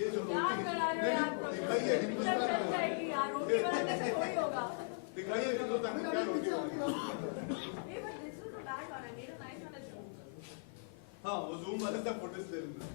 ये जो दिखाइए दिखाइए हिंदुस्तान में क्या रोटी हाँ वो जूम वाले सब फोटोज ले लेंगे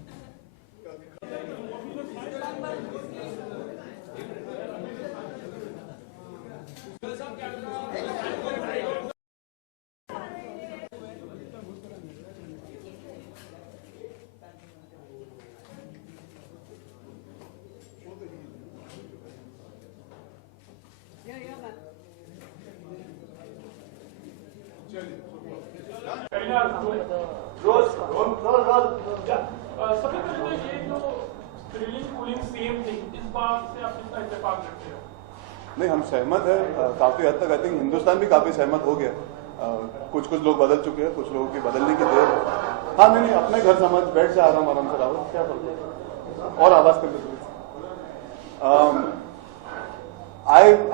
सबसे पहले तो ये जो स्त्रीलिंग पुलिंग सेम थिंग इस बात से आप कितना इत्तेफाक रखते हो? नहीं हम सहमत है काफी हद तक। आई थिंक हिंदुस्तान भी काफी सहमत हो गया। कुछ लोग बदल चुके हैं, कुछ लोगों की बदलने की देर है। हाँ नहीं अपने घर समझ बैठ से आराम से रहो, क्या फर्क है। और आवाज कर दीजिए।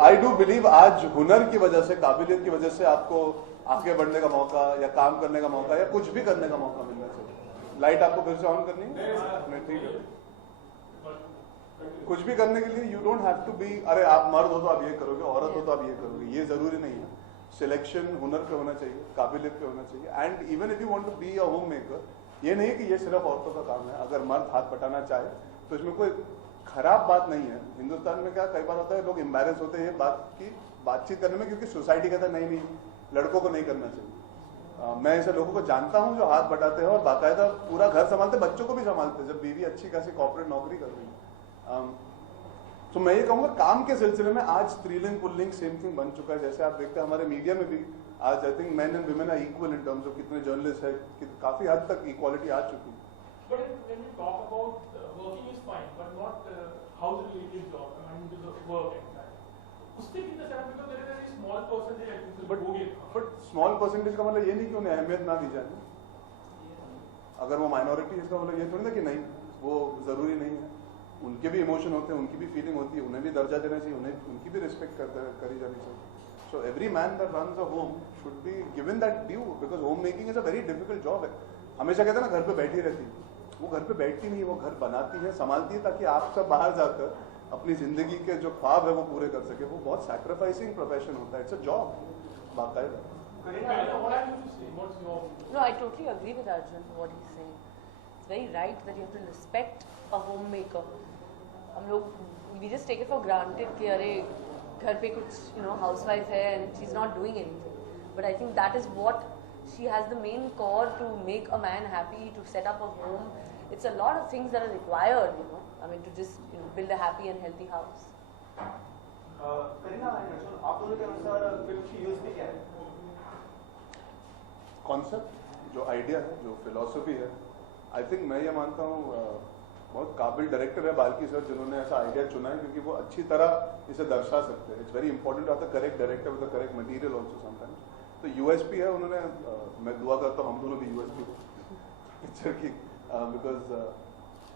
आई डू बिलीव आज हुनर की वजह से, काबिलियत की वजह से आपको आगे बढ़ने का मौका या काम करने का मौका या कुछ भी करने का मौका मिलना चाहिए। लाइट आपको फिर से ऑन करनी है? नहीं ठीक है। कुछ भी करने के लिए you don't have to be अरे आप मर्द हो तो आप ये करोगे, औरत हो तो आप ये करोगे, ये जरूरी नहीं है। सिलेक्शन हुनर पे होना चाहिए, काबिलियत पे होना चाहिए। And even if you want to be a homemaker, ये नहीं कि ये सिर्फ औरतों का काम है। अगर मर्द हाथ बटाना चाहे तो इसमें कोई खराब बात नहीं है। हिंदुस्तान में क्या कई बार होता है, लोग एम्बैरेस होते हैं बातचीत करने में, क्योंकि सोसाइटी कहता है नहीं लड़कों को नहीं करना चाहिए। मैं ऐसे लोगों को जानता हूं जो हाथ बटाते हैं और बाकायदा पूरा घर संभालते, बच्चों को भी संभालते, जब बीवी अच्छी खासी कॉर्पोरेट नौकरी कर रही है। तो मैं ये कहूंगा काम के सिलसिले में आज स्त्रीलिंग पुल्लिंग सेम थिंग बन चुका है। जैसे आप देखते हैं हमारे मीडिया में भी आज I think men and women are equal in terms of कितने जर्नलिस्ट है, काफी हद तक इक्वालिटी आ चुकी है। But when we talk about working is fine, but not house-related job. I mean, the work and that. उससे कितना सारा because there is a very small percentage I think but small percentage का मतलब ये नहीं कि उन्हें अहमियत ना दी जाए। अगर वो माइनॉरिटी इसका मतलब ये थोड़ी ना कि नहीं वो जरूरी नहीं है। उनके भी इमोशन होते हैं, उनकी भी फीलिंग होती है, उन्हें भी दर्जा देना चाहिए, उन्हें उनकी भी रिस्पेक्ट करी जानी चाहिए। So every man that runs a home should be given that due, because home making is a very difficult job है। हमेशा कहते हैं ना घर पे बैठी रहती है, वो घर पे बैठती नहीं, वो घर बनाती है, संभालती है, ताकि आप सब बाहर जाकर अपनी जिंदगी के जो ख्वाब है वो पूरे कर सके। वो बहुत सैक्रिफाइसिंग प्रोफेशन होता है, इट्स अ जॉब बाकायदा। No, I totally agree with Arjun what he's saying. It's very right that you have to respect a homemaker. हम लोग we just take it for granted कि अरे घर पे कुछ housewife है and she's not doing anything. But I think that is what she has the main core to make a man happy, to set up a home. It's a lot of things that are required, I mean, to just build a happy and healthy house. Kareena, आप दोनों के अनुसार film की USP क्या है? Concept, जो idea है, जो फिलॉसफी है। आई थिंक मैं ये मानता हूँ बहुत काबिल डायरेक्टर है बाल्की सर, जिन्होंने ऐसा आइडिया चुना है, क्योंकि वो अच्छी तरह इसे दर्शा सकते हैं। It's very important to have the correct director with the correct material also sometimes. तो यूएसपी है, उन्होंने मैं दुआ करता हूँ हम दोनों भी यूएसपी पिक्चर की, बिकॉज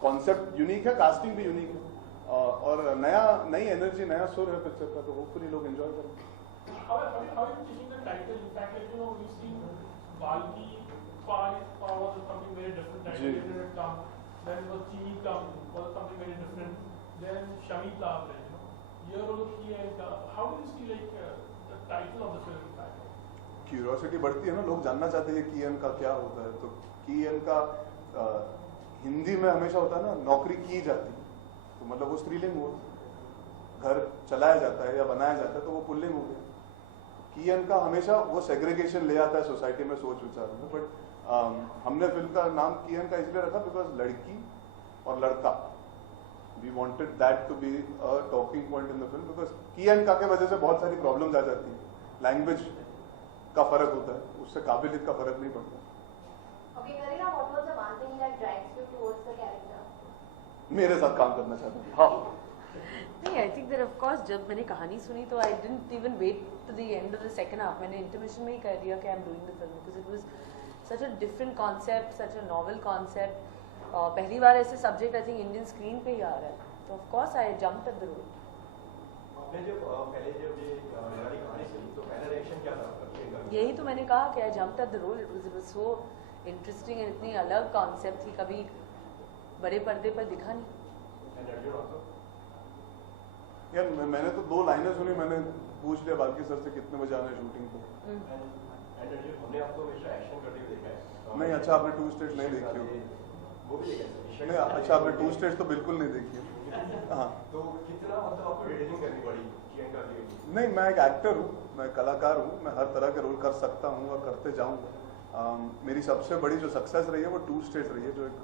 कॉन्सेप्ट यूनिक है, कास्टिंग भी यूनिक है, और नई एनर्जी, नया सुर है पिक्चर का, तो होपफुली लोग एंजॉय करेंगे। Then was Chini come was something very different. Then Shami Tabre, your role here. How do you see like the title of the film? Curiosity बढ़ती है ना, लोग जानना चाहते हैं कीएन का क्या होता है। तो कीएन का हिंदी में हमेशा होता है ना, नौकरी की जाती है, तो मतलब वो स्त्रीलिंग हुआ। घर चलाया जाता है या बनाया जाता है तो वो पुल्लिंग हो गया। कीएन का हमेशा वो सेग्रीगेशन ले आता है सोसाइटी में, सोच विचार में। बट हमने फिल्म का नाम कीएन का इसलिए रखा बिकॉज लड़की और लड़का, we wanted that to be a talking point in the film, because कीएन का के वजह से बहुत सारी प्रॉब्लम्स आ जाती है। लैंग्वेज का फर्क होता है, उससे काबिलियत का फर्क नहीं पड़ता। मेरे साथ काम करना चाहते हैं। हाँ नहीं, I think that of course जब मैंने कहानी सुनी तो I didn't even wait to the end of the second half. मैंने इंटरमिशन में ही कह दिया कि I am doing the film because it was such a different concept, such a novel concept. पहली बार ऐसे subject I think Indian screen पे ही आ रहा है, तो of course I jumped at the role. आपने जब पहले जब ये निराली कहानी सुनी तो पहला रिएक्शन क्या था आपका? यही तो मैंने कहा कि I jumped at the role, it was so interesting and इतनी अलग कॉन्सेप्ट थी, कभी बड़े पर्दे पर दिखा नहीं। एंड अर्जुन आल्सो यार मैंने तो 2 लाइनें सुनी, मैंने पूछ लिया बाल्की सर से कितने बजे आना है शूटिंग पे। एंड अर्जुन हमने आपको हमेशा एक्शन करते हुए देखा है। नहीं, अच्छा आपने 2 स्टेट्स नहीं देखी होगी। वो भी देखा नहीं, अच्छा आपने 2 स्टेट्स तो बिल्कुल नहीं देखी है। हाँ, तो कितना मतलब आपको एडिटिंग करनी पड़ी प्रियंका जी? नहीं, मैं एक एक्टर हूँ, मैं कलाकार हूँ, मैं हर तरह के रोल कर सकता हूँ और करते जाऊँगा। मेरी सबसे बड़ी जो सक्सेस रही है वो 2 स्टेट्स रही है, जो एक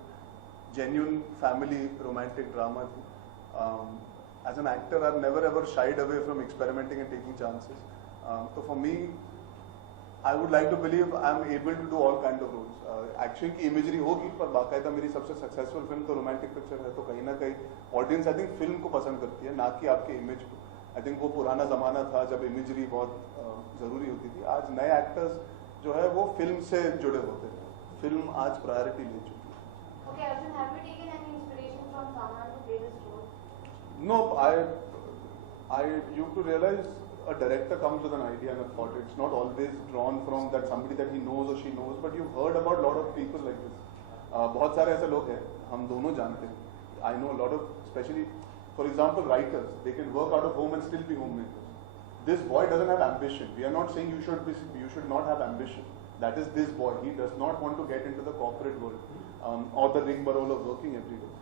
जेन्युइन फैमिली रोमांटिक ड्रामा थी। As an actor, I've never ever shied away from experimenting and taking chances. So for me, I would like to believe I'm able to do all kind of roles. Action की imagery होगी, पर बाकायदा मेरी सबसे successful film तो romantic picture है, तो कहीं ना कहीं ऑडियंस आई थिंक फिल्म को पसंद करती है, ना कि आपके इमेज को। आई थिंक वो पुराना जमाना था जब इमेजरी बहुत जरूरी होती थी। आज नए एक्टर्स जो है वो फिल्म से जुड़े होते हैं, फिल्म आज प्रायोरिटी ले चुकी है। Okay, Arjun, have you taken any inspiration from someone to play this role? No, you have to realize a director comes with an idea and a thought. It's not always drawn from that somebody that he knows or she knows, but you've heard about a lot of people like this. बहुत सारे ऐसे लोग हैं, हम दोनों जानते हैं. I know a lot of, especially, for example, writers. They can work out of home and still be homemakers. This boy doesn't have ambition. We are not saying you should not have ambition. That is this boy. He does not want to get into the corporate world or the rigmarole of working every day.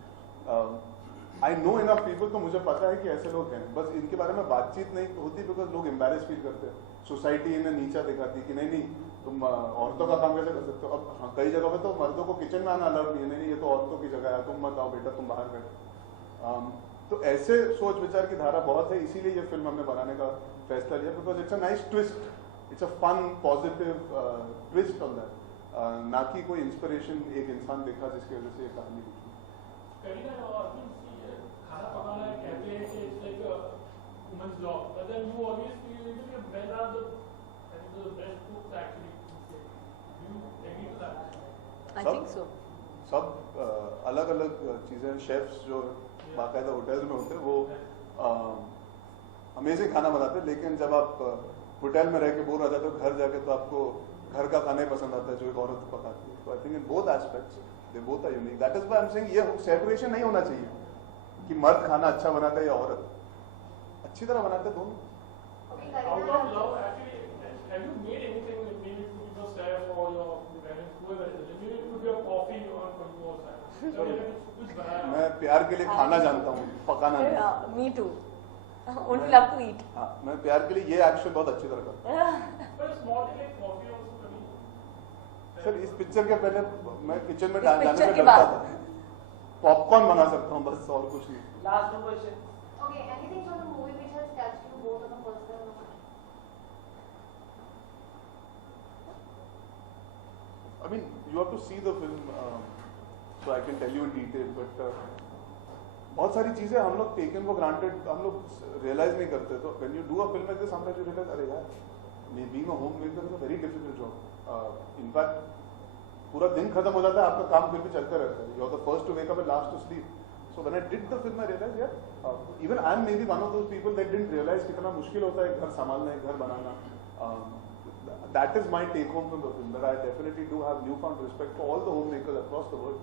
I know enough people, तो मुझे पता है कि ऐसे लोग हैं, बस इनके बारे में बातचीत नहीं होती बिकॉज लोग एम्बेरस फील करते हैं। सोसाइटी इन्हें नीचा दिखाती कि नहीं तुम औरतों का काम कैसे कर सकते हो। अब हाँ, कई जगह पे तो मर्दों को किचन में आना अलाउड नहीं है, नहीं ये तो औरतों की जगह है, तुम मत आओ बेटा, तुम बाहर बैठो। तो ऐसे सोच विचार की धारा बहुत है, इसीलिए ये फिल्म हमने बनाने का फैसला लिया, because it's a nice twist, it's a fun positive twist on that, ना कि कोई इंस्पिरेशन एक इंसान देखा जिसकी वजह से ये कहानी लिखी। खाना पकाना कहते हैं कि it's like a women's job, but then you always feel कि men are the best cooks actually. Do you agree to that? I think so. सब अलग अलग चीजें, शेफ्स जो बाकायदा होटल्स में होते हैं वो अमेजिंग खाना बनाते हैं, लेकिन जब आप होटल में रह के बोर हो जाते हो, घर जाके तो आपको घर का खाना ही पसंद आता है जो एक औरत पकाती है। तो I think in both aspects they both are unique. That is why I am saying ये सेपरेशन नहीं होना चाहिए कि मर्द खाना अच्छा बनाता है या औरत, अच्छी तरह बनाते हैं दोनों। Okay, Out Karina, of love, actually, have you made anything, maybe it could be your chef or your parents, whoever it is, maybe it could be a coffee or for your side. So you कुछ बनाया? मैं प्यार के लिए खाना जानता हूँ, पकाना नहीं। Me too, only love to eat. हाँ, मैं प्यार के लिए ये एक्शन बहुत अच्छी तरह करता हूँ। But small thing like coffee also कभी। सर इस पिक्चर के पहले मैं किचन में इस जाने पिक्चर से के डरता बाद। था। पॉपकॉर्न बना सकता हूँ बस, और कुछ नहीं। Last 2 question. okay, anything from the movie which has touched you both on a personal level? I mean, you have to see the film, so I can tell you in detail. But बहुत सारी चीजें हम लोग taken for granted, हम लोग realize नहीं करते। तो when you do a film like this, sometimes you realize, अरे यार, being a homemaker is a very difficult job. In fact, पूरा दिन खत्म हो जाता है, आपका काम फिर भी चलता रहता है। You are the first to wake up and last to sleep. So when I did the film, I realized, yeah, even I am maybe one of those people that didn't realize कितना मुश्किल होता है घर संभालना, घर बनाना. That is my take home from the film. That I definitely do have newfound respect for all the homemakers across the world.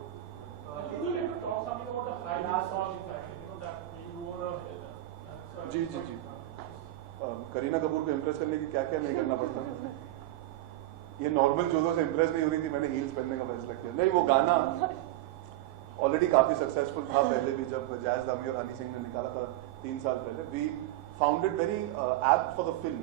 Would you like to talk something about the high song exactly? You know that you were a जी जी जी। करीना कपूर को impress करने की क्या क्या नहीं करना पड़ता। ये normal चीजों से इम्प्रेस नहीं हो रही थी, मैंने हील्स पहनने का फैसला किया। नहीं, वो गाना ऑलरेडी काफी सक्सेसफुल था पहले भी, जब जैज दामी और हनी सिंह ने निकाला था 3 साल पहले। We found it very apt for the film.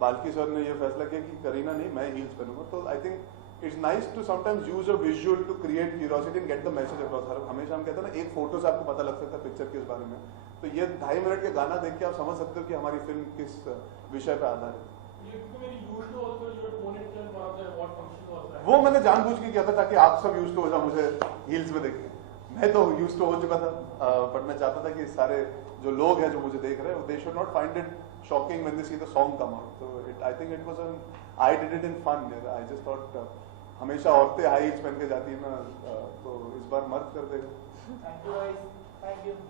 Balki sir ने ये फैसला किया कि करीना नहीं, मैं हील्स पहनूंगा। तो I think it's nice to sometimes use a visual to create curiosity and get the message across. हमेशा हम कहते हैं ना, एक फोटो से आपको पता लग सकता है पिक्चर के बारे में। तो ये 2.5 मिनट के गाना देख के आप समझ सकते हो कि हमारी फिल्म किस विषय पर आधारित है। वो मैंने जानबूझ के किया था ताकि आप सब यूज टू हो जाओ मुझे हील्स में देखें। मैं तो यूज टू हो चुका था, बट मैं चाहता था कि सारे जो लोग हैं जो मुझे देख रहे हैं, they should not find it shocking when they see the song come out. तो I think it was I did it in fun. I just thought हमेशा औरतें हाई हील्स पहन के जाती है ना, तो इस बार मर्द कर देगा। Thank you guys. Thank you.